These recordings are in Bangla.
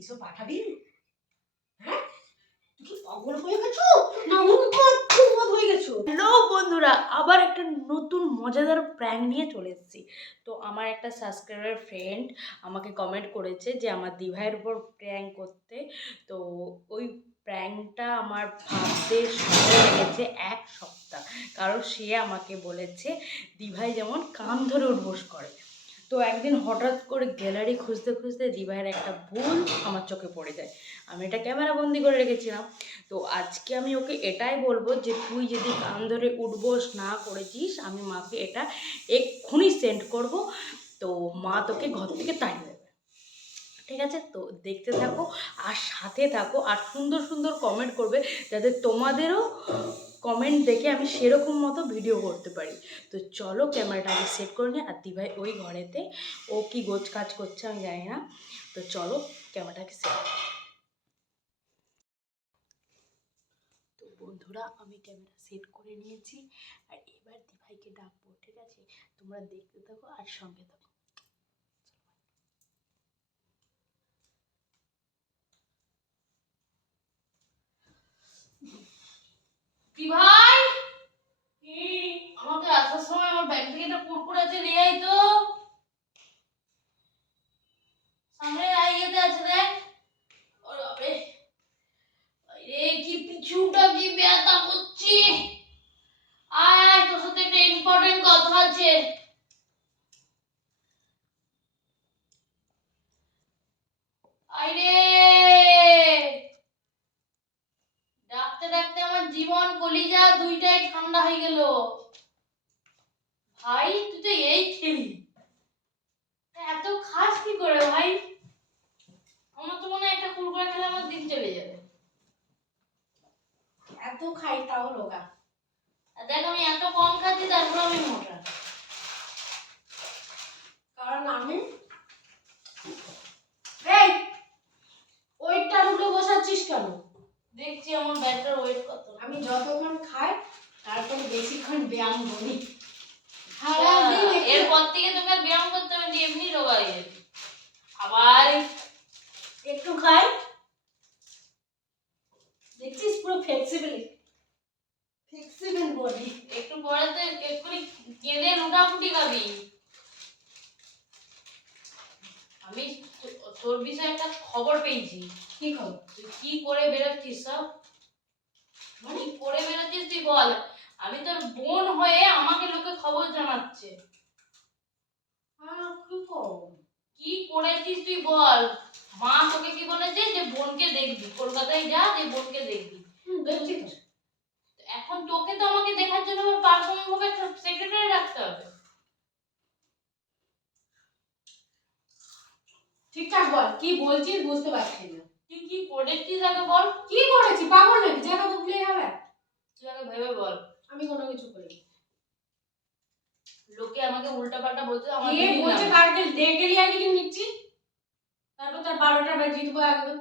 এসব পাঠাবি? হ্যাঁ, তুই কি পাগল হয়ে গেছো না উন্মাদ হয়ে গেছো? হ্যালো বন্ধুরা, আবার একটা নতুন মজাদার প্র্যাঙ্ক নিয়ে চলে এসেছি। তো আমার একটা সাবস্ক্রাইবার ফ্রেন্ড আমাকে কমেন্ট করেছে যে আমার দিভাইয়ের উপর প্র্যাঙ্ক করতে। তো ওই প্র্যাঙ্কটা আমার ভাবতে সময় লেগেছে 1 সপ্তাহ, কারণ সে আমাকে বলেছে দিভাই যেমন কান ধরে উঠবোস করে। তো একদিন হঠাৎ করে গ্যালারি খুঁজতে খুঁজতে দিভাইয়ের একটা ভুল আমার চোখে পড়ে যায়। আমি এটা ক্যামেরা বন্দি করে রেখেছিলাম। তো আজকে আমি ওকে এটাই বলবো যে তুই যদি কান ধরে উঠবোস না করেছিস, আমি মাকে এটা এক্ষুনি সেন্ড করব। তো মা তোকে ঘর থেকে তাড়িয়ে দেবে। ঠিক আছে? তো দেখতে থাকো আর সাথে থাকো, আর সুন্দর সুন্দর কমেন্ট করবে যাতে তোমাদেরও কমেন্ট দেখে আমি সেরকম মতো ভিডিও করতে পারি। তো চলো ক্যামেরাটা আগে সেট করে নিই। আর দিভাই ওই ঘরেতে, ও কি গোছ কাজ করছে আমি জানি না। তো চলো ক্যামেরাটাকে সেট। তো বন্ধুরা, আমি ক্যামেরা সেট করে নিয়েছি আর এবার দিভাইকে ডাকবো। ঠিক আছে? তোমরা দেখতে থাকো আর সঙ্গে থাকো। দিভাই, আমাকে আসার সময় আমার ব্যাগ থেকে একটা কুরকুরে আছে, নিয়ে আয় তো। সামনে ইয়েতে আছে দেখ। ওরে বাবা, রে কি পিছুটা কি ব্যথা করছে। আয় আয়, তোর সাথে একটা ইম্পর্টেন্ট কথা আছে। আয় রে, ডাকতে ডাকতে আমার জীবন কলিজা দুইটাই ঠান্ডা হয়ে গেল। ভাই তুই তো এই খেলি, এত খাস কি করে ভাই? আমার তো মনে হয় একটা কুরকুরে খেলে আমার দিন চলে যাবে। এত খাই তাও রোগা। দেখ আমি এত কম খাচ্ছি তারপর আমি মোটা, কারণ আমি এই ওয়েটটার উপরে বসাচ্ছিস কেন? দেখছি আমার ব্যাটার ওয়েট কত। আমি যতক্ষণ খাই তারপর বেশিক্ষণ ব্যায়াম করি। এরপর থেকে তোকে আর ব্যায়াম করতে হবে না, এমনি রোগা হয়ে যাবে। আবার একটু খাই, দেখছিস পুরো ফ্লেক্সিবল বডি। একটু পরে তো এক্ষুনি কেঁদে লুটাপুটি খাবি। আমি তোর বিষয়ে একটা খবর পেয়েছি। কি খবর? তুই কি করে বেরোচ্ছিস সব? মানে করে বেরোচ্ছিস তুই বল। আমি তোর বোন হয়ে আমাকে লোকে খবর জানাচ্ছে। কি করেছিস তুই বল। মা তোকে কি বলেছে যে বোনকে দেখবি, কলকাতায় যা, যে বোনকে দেখবি। দেখছি তো। এখন তোকে তো আমাকে দেখার জন্য আমার পার্সোনাল ভাবে একটা সেক্রেটারি রাখতে হবে। ঠিকঠাক বল, কি বলছিস বুঝতে পারছি না। তুই কি করেছিস আগে বল। কি করেছি পাগল নাকি? জায়গা বদলে হবে। তুই আগে ভেবে বল। আমি কোনো কিছু করিনি। লোকে আমাকে উল্টাপাল্টা বলছে। আমার কে বলছে? কালকে ডেকে নিয়ে আগে নিচ্ছি, তারপর তার 12টা বাজে দিব একদম।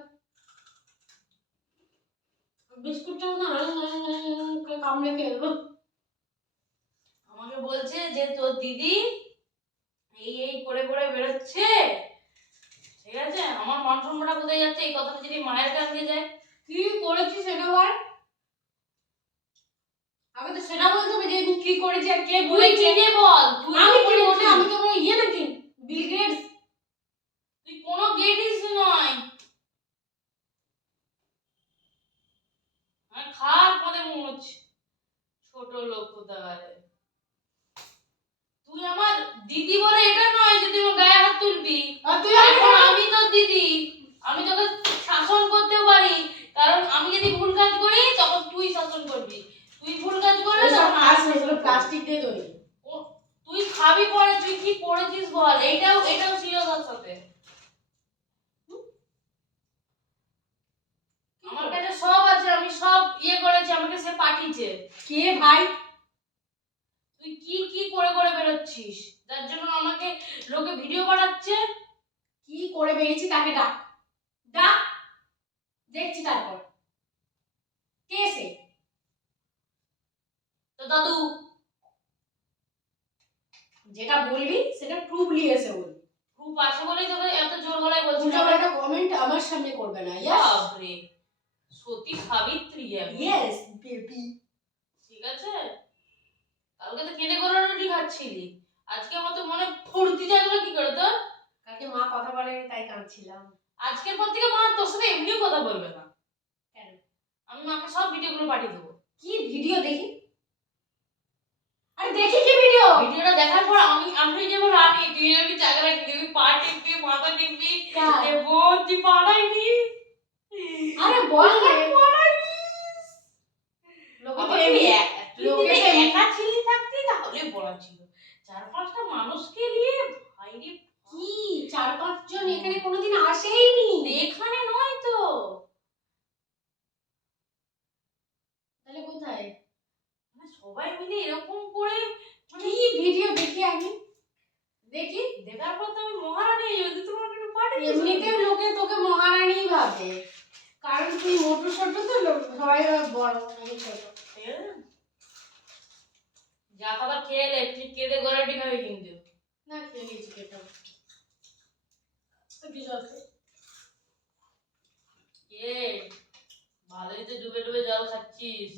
বিস্কুটটাও না কামড়ে খেয়ে আমাকে বলছে যে তোর দিদি এই এই করে করে বেরোচ্ছে। ঠিক আছে? আমার মান সম্মানটা কোথায় যাচ্ছে এই কথাটা যদি মায়ের কান দিয়ে যায়। কি করেছিস সেটা বল। আগে তো সেটা বলতে হবে যে কি করেছি আর কে বলেছে। তুই বল। আমি কি বলছি? আমি তো কোনো ইয়ে নাকি বিল গেটস? তুই কোনো গেটস নয়। আমি খার পদে মুছ, ছোট লোক কোথায়। তুই আমার দিদি বলে এটা নয় যে তুই আমার গায়ে হাত তুলবি। আর তুই আমি তো দিদি, আমি তোকে শাসন করতেও পারি, কারণ আমি যদি ভুল কাজ করি তখন তুই শাসন করবি। তুই ভুল কাজ করলে তখন কাজ নেই, প্লাস্টিক দিয়ে তৈরি। তুই খাবি পরে, তুই কি করেছিস বল। এটাও ছিল তার সাথে। আমার কাছে সব আছে, আমি সব ইয়ে করেছি, আমাকে সে পাঠিয়েছে। কে ভাই? তুই কি কি করে করে বেরোচ্ছিস যার জন্য আমাকে লোকে ভিডিও বানাচ্ছে। কি করে বেরিয়েছি তাকে ডাক, ডাক, দেখছি তারপর। কে সে? তো দাদু। যেটা বলবি সেটা প্রুফ নিয়ে এসে বলবি। প্রুফ পাশে বলেই তোকে এত জোর গলায় বলছি উল্টা পাল্টা কমেন্ট আমার সামনে করবে না। বাপরে সতী সাবিত্রী ইয়েস বেবি। ঠিক আছে, কালকে তো কেঁদে গলা রুটি খাচ্ছিলি, আজকে আমার তো মনে ফুর্তি জাগলো কি করে তোর? কালকে মা কথা বলেনি তাই কাঁদছিলাম। আজকের পর থেকে মা তোর সাথে এমনিও কথা বলবে না। কেন? আমি মাকে সব ভিডিওগুলো পাঠিয়ে দেবো। কি ভিডিও দেখি? আরে দেখি কি ভিডিও? ভিডিওটা দেখার পর আমি যেমন রানি, তুই আমি চাকরা দিবি, পা টিপবি, মাথা টিপবি, দেবো তুই পাড়াইনি। আরে বল না লোকে একা ছিলি থাকতি তাহলে বলা ছিল, 4-5টা মানুষকে নিয়ে ভাইরে কি 4-5 জন এখানে কোনোদিন আসেইনি। এখানে নয় তো তাহলে কোথায়? সবাই মিলে এরকম করে কি ভিডিও দেখি আমি? দেখি দেখার পর তো আমি মহারানী যদি তোমার একটু পাঠিয়ে এমনিতেও লোকে তোকে মহারানী ভাবে, কারণ তুই মোটু ছোট তো সবাই বড় আমি ছোট। যা খাবার খেয়ে লে, তুই কেঁদে গলাটি খাবি কিন্তু। না খেয়ে গেছি খেতাম। ভালোই তো ডুবে ডুবে জল খাচ্ছিস।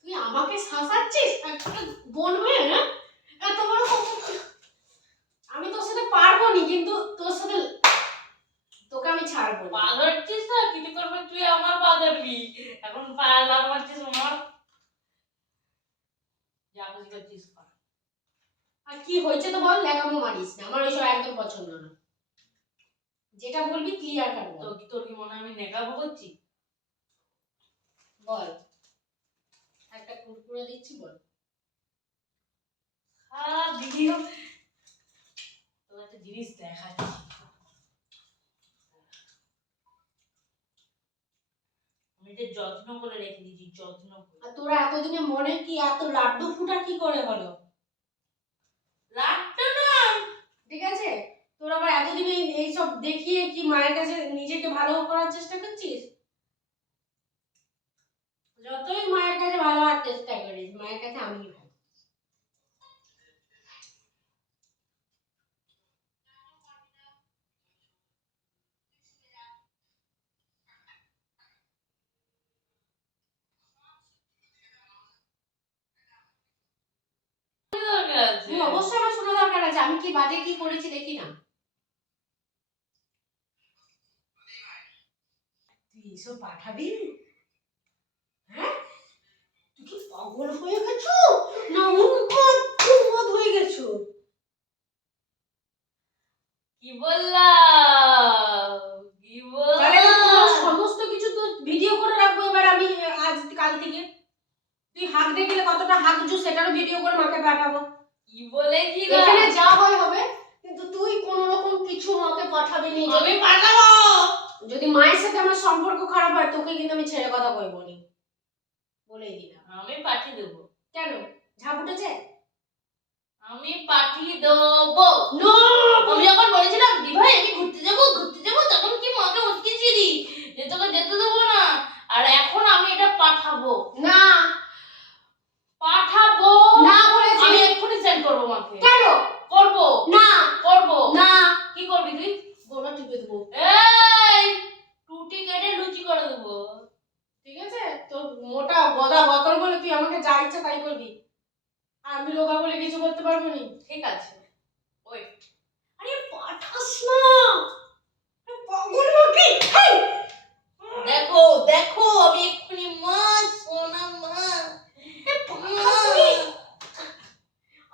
তুই আমাকে শাসাচ্ছিস বোন হয়ে না? এত বড় আমি তোর সাথে পারবো নি, কিন্তু তোর সাথে তোকে আমি ছাড়বো না। পা ধরছিস না, কিছু করবে তুই আমার পা ধরবি। এখন পায়ে লাল মারছিস আমার, যা খুশি করছিস কর। আর কি হয়েছে তো বল, লেখামো মারিস না, আমার ওইসব একদম পছন্দ না। যেটা বলবি ক্লিয়ার কাট বল। তোর কি মনে হয় আমি নেকাবো করছি? বল, একটা কুরকুরে দিচ্ছি বল। ভিডিও তোর একটা জিনিস দেখাচ্ছি, আমি এটা যত্ন করে রেখে দিয়েছি, যত্ন করে। আর তোরা এতদিনে মনে কি এত লাড্ডু ফুটা কি করে হলো? লাড্ডু না, ঠিক আছে, তোরা আবার এতদিনে এইসব দেখিয়ে কি মায়ের কাছে নিজেকে ভালো করার চেষ্টা করছিস? যতই মায়ের কাছে ভালো হওয়ার চেষ্টা করিস, মায়ের কাছে আমি ভালো। অবশ্যই আমার শোনা দরকার আছে, আমি কি বাজে কি করেছি দেখি না। তুই এসব পাঠাবি? হ্যাঁ, তুই কি পাগল হয়ে গেছো না উন্মাদ হয়ে গেছো? কি বললাম, কি বললাম? সমস্ত কিছু তো ভিডিও করে রাখবো এবার আমি আজ কাল থেকে। তুই হাঁক দেখলে কতটা হাঁকছু সেটারও ভিডিও করে মাকে পাঠাবো। কি বলে কি এখানে যা হয় হবে, কিন্তু তুই কোন রকম কিছু মাকে পাঠাবি না। আমি পাঠাবো। যদি মায়ের সাথে আমার সম্পর্ক খারাপ হয় তোকে কিন্তু আমি ছেড়ে কথা কইবো নি, বলেই দিলাম। আমি পাঠিয়ে দেবো। কেন ঝাপ উঠেছে? আমি পাঠিয়ে দেবো। নো, আমি যখন বলেছিলাম দি ভাই আমি ঘুরতে যাবো তখন কি মাকে উঠকেছিলি যে তোকে যেতে দেবো না, আর এখন আমি এটা পাঠাবো। না পাঠাবো না বলেছি আমি, এক্ষুনি সেন্ড করবো মাকে। কেন করবো না? করবো না, কি করবি তুই? গোলা টিপে দেবো। এই টুটি কেটে লুচি করে দেবো। ঠিক আছে, তোর মোটা গদা বোতল বলে তুই আমাকে যা ইচ্ছা তাই করবি, আমি রোগা বলে কিছু করতে পারবো না। ঠিক আছে ওয়েট। আরে পাঠাস না, পাগল নাকি? দেখো দেখো আমি এক্ষুনি মা, সোনা মা,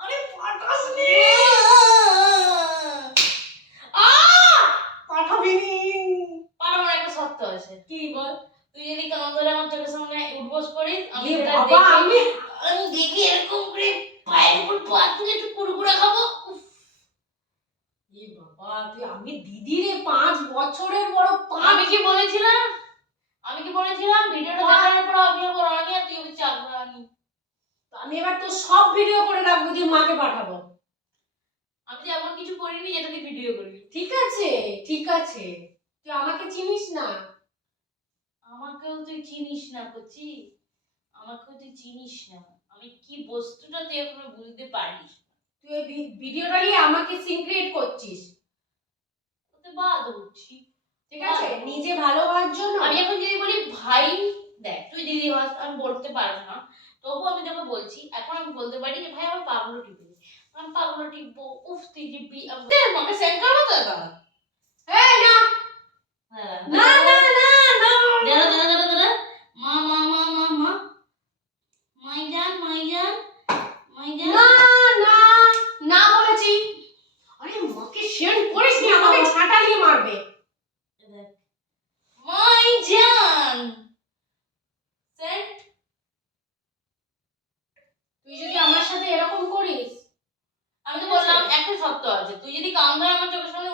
আরে পাঠাস নি, পাঠাবি নি। পাঠানোর একটা শর্ত আছে। কি বল? তুই যদি কান ধরে আমার চোখের সামনে উঠবোস করিস, আমি এ সেটা বাবা, দেখে আমি দেখি এরকম করে পায়ের উপর পা তুলে একটু কুড়কুড়ে খাবো। এ বাবা, তুই আমি দিদি রে 5 বছরের বড় আমি কি বলেছিলাম? আমি কি বলেছিলাম ভিডিওটা দেখার পর আমি আবার রানি আর তুই হচ্ছে চাকরানি। আমি এবার তো সব ভিডিও করে রাখবো দিয়ে মাকে পাঠাবো। আমি তো এমন কিছু করিনি যেটা তুই ভিডিও করবি। ঠিক আছে ঠিক আছে, তুই আমাকে চিনিস না। আমাকেও তুই চিনিস না কচি, আমাকেও তুই চিনিস না। আমি কি বস্তুটা তুই এখনো বুঝতে পারিস। তুই ওই ভিডিওটা নিয়ে আমাকে সিক্রেট করছিস, ওতে বাদ উঠছি। ঠিক আছে? নিজে ভালো হওয়ার জন্য আমি এখন যদি বলি ভাই দেখ তুই দিদি হস, আমি বলতে পারবো না, তবুও আমি তোকে বলছি এখন আমি বলতে পারি যে ভাই আমার পাগুলো টিপে দে, আমি পাগুলো টিপবো, উফ তুই টিপবি, আমাকে সেন্ড করবো তো এখন। এই না হ্যাঁ না না না না দাঁড়া দাঁড়া দাঁড়া দাঁড়া, মা মা মা মা মা মাইজান মাইজান মাইজান। না না না বলেছি। আরে মাকে সেন্ড করিস নি, আমাকে ঝাঁটালিয়ে মারবে। দেখ মাইজান সেন্ড। তুই যদি আমার সাথে এরকম করিস, আমি তো বললাম একটা শর্ত আছে, তুই যদি কান ধরে আমার চোখের সামনে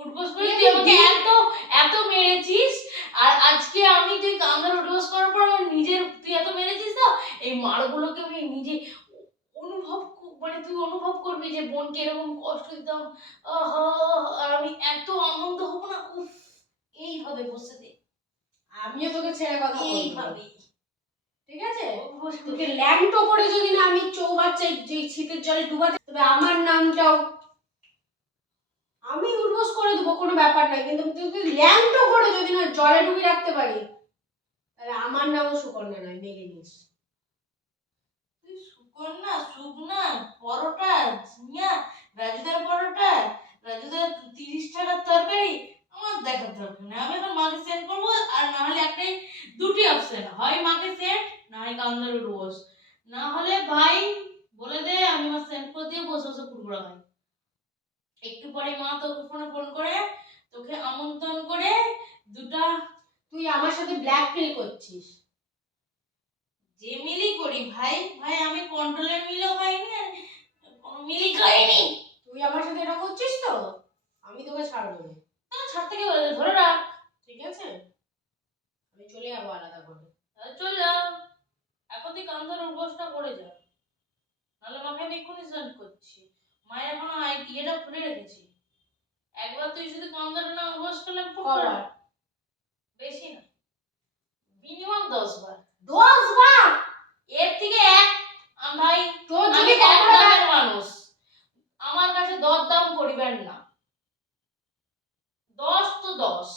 উঠবোস করিস, তুই আমাকে এত এত মেরেছিস, আর আজকে আমি তুই কান ধরে উঠবোস করার পর আমার নিজের তুই এত মেরেছিস না, এই মারগুলোকে আমি নিজে মানে তুই অনুভব করবি যে বোনকে এরকম কষ্ট দিতাম, আহা, আর আমি এত আনন্দ হবো না, উফ এইভাবে বসে দে, আমিও তোকে ছেড়ে কথা বলবো, এইভাবে ঠিক আছে? বসে তোকে ল্যাংটো করে যদি না আমি চৌবাচ্চায় যে শীতের জলে ডুবাতে, তবে আমার নামটাও আমি উঠবোস করে দেবো, কোনো ব্যাপার নাই, কিন্তু তুই ল্যাংটো করে যদি না জলে ডুবি রাখতে পারি, তাহলে আমার নামও সুকন্যা নয়, মেনে নিস। তুই সুকন্যা সুগনা পরোটা ঝিঙা রাজুদার পরোটা রাজুদার 30 টাকার তরকারি আমার দেখার দরকার নেই, আমি এখন মাকে সেন্ড করবো, আর না হলে একটাই দুটি অপশন, হয় মাকে সেন্ড না হয় কান্দার রোজ, না হলে ভাই বলে দে আমি মা সেন্ড করে দিয়ে বসে বসে কুড়কুড়া খাই, একটু পরে মা তোকে ফোন করে তোকে আমন্ত্রণ করে দুটা। তুই আমার সাথে ব্ল্যাকমেল করছিস। যে মিলি করি ভাই, ভাই আমি কন্ট্রোলের মিলও খাইনি আর কোনো মিলি খাইনি। তুই আমার সাথে এটা করছিস তো, আমি তোকে ছাড়বো না, ছাদ থেকে ধরে রাখ, ঠিক আছে? আমি চলে যাবো আলাদা করে। চল যাও, এখন তুই কান ধরে উপোসটা করে যা, নাহলে মাকে আমি এক্ষুনি সেন্ড করছি, মায়ের এখন ইয়েটা খুলে রেখেছি, একবার তুই শুধু কান ধরে না উপোস করলে কবার? বেশি না, মিনিমাম 10 বার। 10 বার? এর থেকে এক ভাই তোর আমি যদি এক কখনো দামের মানুষ, আমার কাছে দরদাম করিবেন না, 10 তো 10,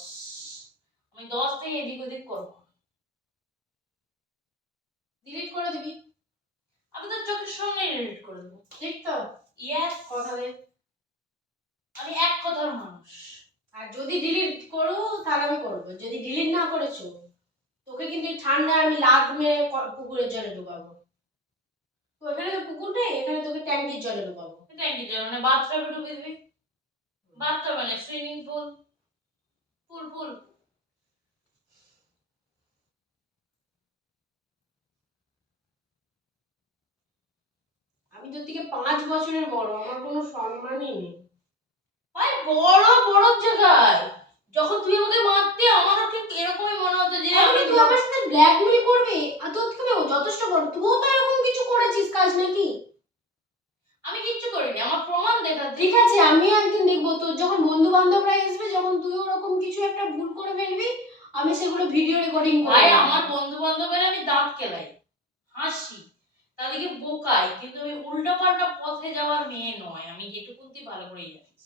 আমি 10 থেকে এদিক ওদিক করবো, ডিলিট করে দিবি, আমি তো চোখের সামনে ডিলিট করে দেবো, ঠিক তো? ইয়েস কথা দে। আমি এক কথার মানুষ। আর যদি ডিলিট করো তাহলে আমি করবো, যদি ডিলিট না করেছো তোকে কিন্তু এই ঠান্ডায় আমি লাগ মেরে পুকুরের জলে ডুবাবো। তো এখানে তো পুকুর নেই, এখানে তোকে ট্যাঙ্কির জলে ডুবাবো। ট্যাঙ্কি জল মানে বাথটাবে ঢুকে দিবি, বাথটাব মানে সুইমিং পুল, পুল পুল। আমি তোর থেকে 5 বছরের বড়, আমার কোনো সম্মানই নেই। ভাই বড় বড় জায়গায় যখন তুই আমাকে মারতে আমারও ঠিক এরকমই মনে হতো যে আমি তুই আমার সাথে ব্ল্যাকমেল করবি, আর তোর থেকে যথেষ্ট বড়, তুইও তো এরকম কিছু করেছিস কাজ নাকি? আমি কিচ্ছু করিনি, আমার প্রমাণ দেখা। ঠিক আছে, আমিও একদিন দেখবো তোর যখন বন্ধু বান্ধবরা আসবে, যখন তুই ওরকম কিছু একটা ভুল করে ফেলবি, আমি সেগুলো ভিডিও রেকর্ডিং ভাই করব। আমার বন্ধু বান্ধবের আমি দাঁত কেলাই, হাসি, তাদেরকে বোকাই, কিন্তু আমি উল্টো পাল্টা পথে যাওয়ার মেয়ে নয়, আমি যেটুকু তুই ভালো করেই জানিস,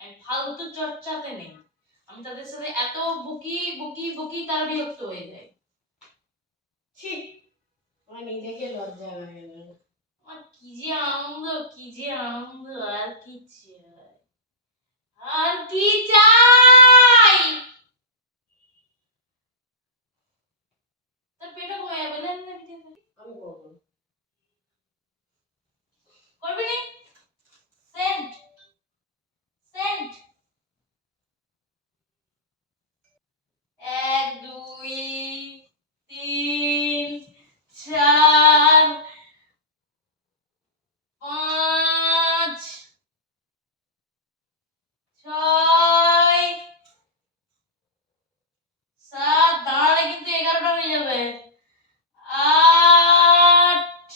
আমি ফালতু চর্চাতে নেই, আমি তাদের সাথে এত বকি বকি বকি তারা বিরক্ত হয়ে যায়। ঠিক, আমার নিজেকে লজ্জা লাগে না। আমার কি যে আনন্দ, কি যে আনন্দ, আর কি চাই, আর কি চাই, তার পেটও কমে যাবে না আমি করবো না। করবি নি সেন্ট সেন্ট 1 2 3 4 5 6 7, দাঁড়ালে কিন্তু 11টা হয়ে যাবে, 8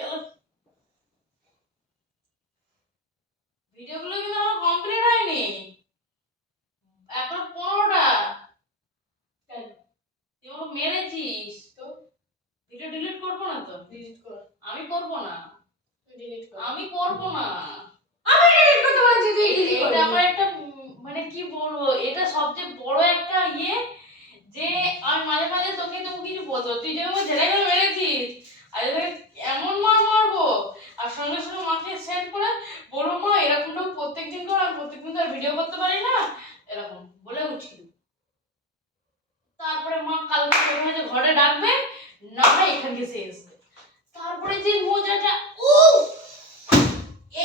গেল। ভিডিওগুলো কিন্তু আমার কমপ্লিট হয়নি, এখন 15টা। তুই আমাকে মেরেছিস তো, ভিডিও ডিলিট করবো না তো? ডিলিট কর, আমি করবো না, তুই ডিলিট কর। আমি করবো না। আমি ডিলিট করতে বলছি, তুই ডিলিট কর। এটা আমার একটা মানে কি বলবো, এটা সবচেয়ে বড় একটা যে আর মাঝে মাঝে তোকে তো কিছু বলতো, তুই যে আমাকে ঝেড়ে গেলে মেরেছিস, আর তোকে এমন মার মারবো, আর সঙ্গে সঙ্গে মাকে সেন্ড করে বলবো মা এরকম তো প্রত্যেকদিন কর, আর প্রত্যেকদিন তো আর ভিডিও করতে পারি না, এরকম বলে উঠছিল। তারপরে মা কালকে প্রথমে ঘরে ডাকবে, না হয় এখানকে সে আসবে, তারপরে যে মজাটা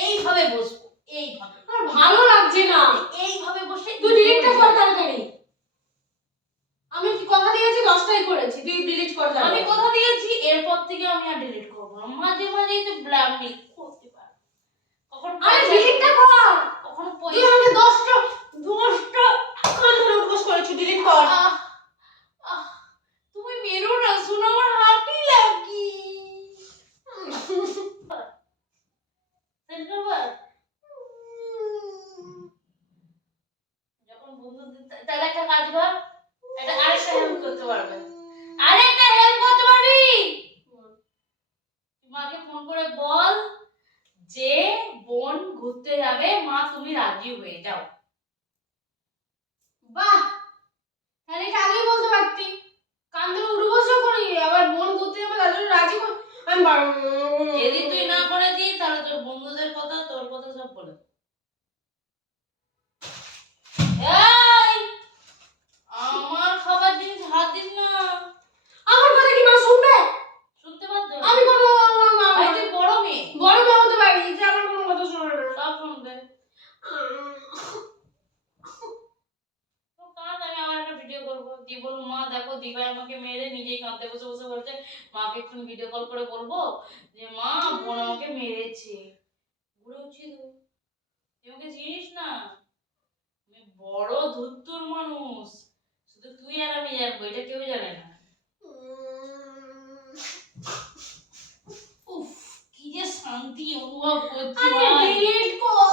এইভাবে বসবো, এইভাবে আর ভালো লাগছে না, এইভাবে বসে তুই ডিলিটটা কর তাড়াতাড়ি। আমি কি কথা দিয়েছি 10টাই করেছি, তুই ডিলিট কর আমি তাড়াতাড়ি। কথা দিয়েছি এরপর থেকে আমি আর ডিলিট করবো না, মাঝে মাঝেই তো ব্ল্যাকমেল করতে পারে, কখন আরে ডিলিটটা কর, কখনো তুই আমাকে 10টা কান ধরে উপোস করেছিস, ডিলিট কর। তুমি মেরো না, শোনো আমার হাঁটি লাগি। যখন বন্ধুদের তাহলে একটা কাজ কর, এটা আরেকটা হেল্প করতে পারবে, আরেকটা হেল্প করতে পারবি, মাকে ফোন করে বল যে বোন ঘুরতে যাবে, মা তুমি রাজি হয়ে যাও। বাহ, তাহলে এটা আগেই বলতে পারতি, কান ধরে উঠবসও করি, আবার বোন করতে যাবে তার জন্য রাজি কর। যদি তুই না করে দিস তাহলে তোর বন্ধুদের কথা তোর কথা সব বলে দেব। এই আমার খাবার জিনিস হাত দিস না, আমার কথা কি মা শুনবে? শুনতে পাচ্ছ? আমি কোনো ভাই তুই বড় মেয়ে, বড় মেয়ে হতে পারি যে আমার কোনো কথা শোনে না। সব শুনবে। তো কাজ আমি আবার একটা ভিডিও করবো, দিয়ে বলবো মা দেখো দিভাই আমাকে মেরে নিজেই কাঁদতে বসে বসে বলছে, মাকে একটু ভিডিও কল করে বলবো যে মা বোন আমাকে মেরেছে, ঘুরে উঠিয়ে দেবো। তুই আমাকে চিনিস না, আমি বড় ধুত্তুর মানুষ, শুধু তুই আর আমি জানবো, এটা কেউ জানে না। উফ কি যে শান্তি অনুভব করছি ভাই। ডিলিট কর,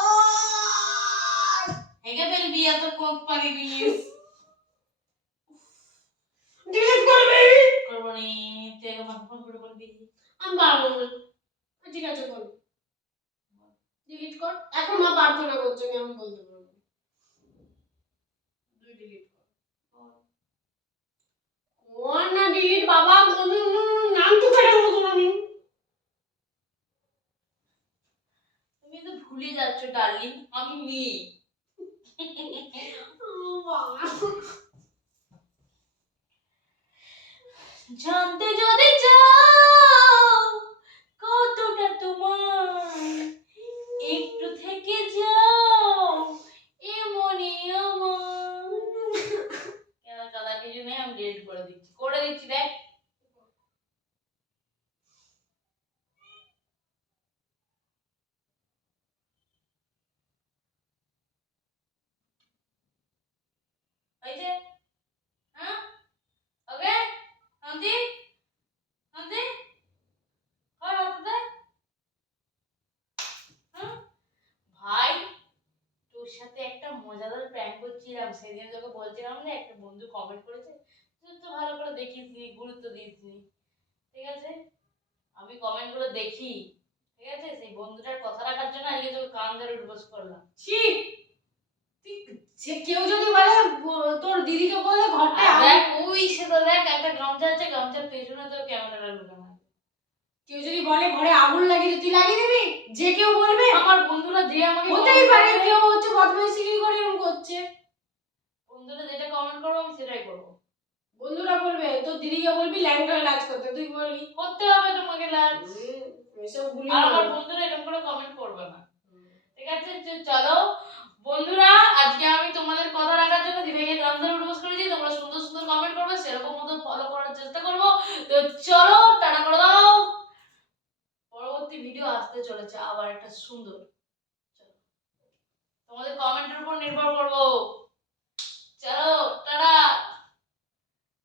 হেগে ফেলবি এত কোক পানি দিস। ডিলিট করবি? করবো নি, তুই আগে মাকে ফোন করে বলবি। আমি পারবো না। ঠিক আছে বল, ডিলিট কর। এখন মা প্রার্থনা করছে, আমি বলতে পারবো। তুই ডিলিট কর। কর না ডিলিট বাবা, নাম তো ফেলে বলতো আমি। তুমি তো ভুলে যাচ্ছ ডার্লিং, আমি মেয়ে। জানতে যদি চাও কতটা তোমার, একটু থেকে যাও এমনই আমার। কেন কাদা কিছু নেই, আমি ডিলিট করে দিচ্ছি দেখ। হয়েছে? হ্যাঁ ওকে শান্তি শান্তি কর হাতে। হ্যাঁ ভাই তোর সাথে একটা মজাদার প্র্যাঙ্ক করছিলাম, সেদিন তোকে বলছিলাম না একটা বন্ধু কমেন্ট করেছে, তুই তো ভালো করে দেখিসনি, গুরুত্ব দিসনি, ঠিক আছে? আমি কমেন্টগুলো দেখি, ঠিক আছে? সেই বন্ধুটার কথা রাখার জন্য আজকে তোর কান ধরে উঠবস করলাম। ছি, সে কেউ যদি বলে তোর দিদিকে বলে ঘরটা দেখ ওই সে তো দেখ একটা গামছা আছে, গামছার পেছনে তোর ক্যামেরাটা লুকানো আছে। কেউ যদি বলে ঘরে আগুন লাগিয়ে তুই লাগিয়ে দিবি? যে কেউ বলবে? আমার বন্ধুরা যে আমাকে হতেই পারে কেউ হচ্ছে বদমাইশি করে এরকম করছে। বন্ধুরা যেটা কমেন্ট করবো আমি সেটাই করবো। বন্ধুরা বলবে তোর দিদিকে বলবি ল্যাংটা লাজ করতে, তুই বলবি করতে হবে তোমাকে লাজ। এসব গুলি। আর আমার বন্ধুরা এরকম করে কমেন্ট করবে না, ঠিক আছে? চলো বন্ধুরা, আজকে আমি তোমাদের কথা রাখার জন্য দিদিকে গান ধরে উঠবস করেছি, তোমরা সুন্দর সুন্দর কমেন্ট করবে, সেরকম মতো ফলো করার চেষ্টা করবো। তো চলো টাটা করে দাও, পরবর্তী ভিডিও আসতে চলেছে আবার একটা সুন্দর। চলো তোমাদের কমেন্টের উপর নির্ভর করবো। চলো টাটা।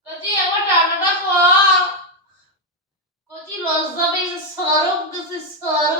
কচি আমার টাটাটা কচি লজ্জা পেয়েছে, সরব গেছে। সরো